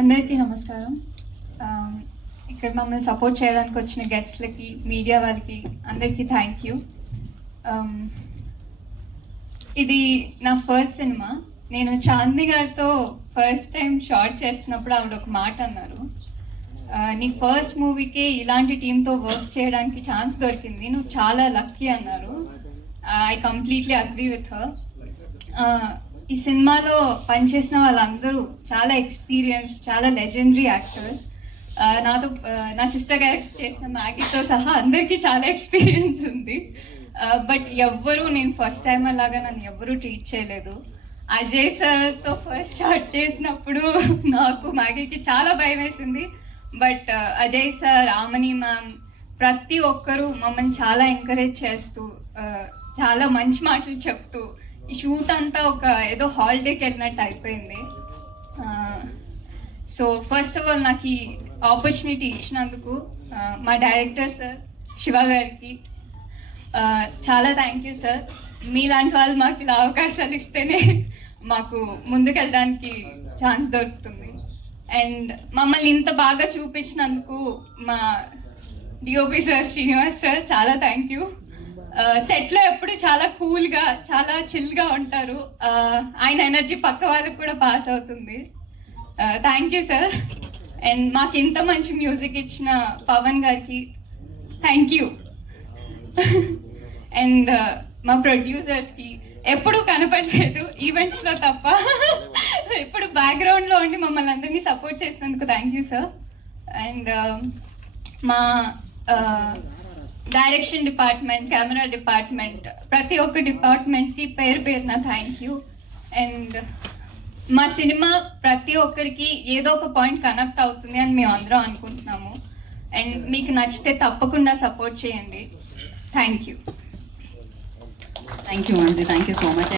అందరికీ నమస్కారం. ఇక్కడ మమ్మల్ని సపోర్ట్ చేయడానికి వచ్చిన గెస్ట్లకి మీడియా వాళ్ళకి అందరికీ థ్యాంక్ యూ. ఇది నా ఫస్ట్ సినిమా. నేను చాందిని గారితో ఫస్ట్ టైం షార్ట్ చేస్తున్నప్పుడు ఆవిడ ఒక మాట అన్నారు. నీ ఫస్ట్ మూవీకి ఇలాంటి టీంతో వర్క్ చేయడానికి ఛాన్స్ దొరికింది. నువ్వు చాలా లక్కీ అన్నారు. I completely agree with her. ఈ సినిమాలో పనిచేసిన వాళ్ళందరూ చాలా ఎక్స్పీరియన్స్ చాలా లెజెండరీ యాక్టర్స్. నాతో నా సిస్టర్ క్యారెక్టర్ చేసిన మ్యాగీతో సహా అందరికీ చాలా ఎక్స్పీరియన్స్ ఉంది. బట్ ఎవ్వరూ నేను ఫస్ట్ టైం అలాగా నన్ను ఎవ్వరూ ట్రీట్ చేయలేదు. అజయ్ సార్తో ఫస్ట్ షాట్ చేసినప్పుడు నాకు మ్యాగీకి చాలా భయం వేసింది. But Ajay sir Aamani ma'am ప్రతి ఒక్కరూ మమ్మల్ని చాలా ఎంకరేజ్ చేస్తూ చాలా మంచి మాటలు చెప్తూ ఈ షూట్ అంతా ఒక ఏదో హాలిడేకి వెళ్ళినట్టు అయిపోయింది. సో ఫస్ట్ ఆఫ్ ఆల్ నాకు ఈ ఆపర్చునిటీ ఇచ్చినందుకు మా డైరెక్టర్ సార్ శివ గారికి చాలా థ్యాంక్ యూ సార్ మీలాంటి వాళ్ళు మాకు ఇలా అవకాశాలు ఇస్తేనే మాకు ముందుకెళ్ళడానికి ఛాన్స్ దొరుకుతుంది. అండ్ మమ్మల్ని ఇంత బాగా చూపించినందుకు మా డిఓపి సార్ శ్రీనివాస్ సార్ చాలా థ్యాంక్ యూ సెట్లో ఎప్పుడు చాలా కూల్గా చాలా చిల్గా ఉంటారు. ఆయన ఎనర్జీ పక్క వాళ్ళకి కూడా పాస్ అవుతుంది. థ్యాంక్ యూ సార్ అండ్ మాకు ఇంత మంచి మ్యూజిక్ ఇచ్చిన పవన్ గారికి థ్యాంక్ యూ అండ్ మా ప్రొడ్యూసర్స్కి ఎప్పుడు కనపడలేదు ఈవెంట్స్లో తప్ప. ఇప్పుడు బ్యాక్గ్రౌండ్లో ఉండి మమ్మల్ని అందరినీ సపోర్ట్ చేసినందుకు థ్యాంక్ యూ సార్ అండ్ మా డైరెక్షన్ డిపార్ట్మెంట్ కెమెరా డిపార్ట్మెంట్ ప్రతి ఒక్క డిపార్ట్మెంట్కి పేరు పేరున థ్యాంక్ యూ అండ్ మా సినిమా ప్రతి ఒక్కరికి ఏదో ఒక పాయింట్ కనెక్ట్ అవుతుంది అని మేము అందరం అనుకుంటున్నాము. అండ్ మీకు నచ్చితే తప్పకుండా సపోర్ట్ చేయండి. థ్యాంక్ యూ థ్యాంక్ యూ అండి థ్యాంక్ యూ సో మచ్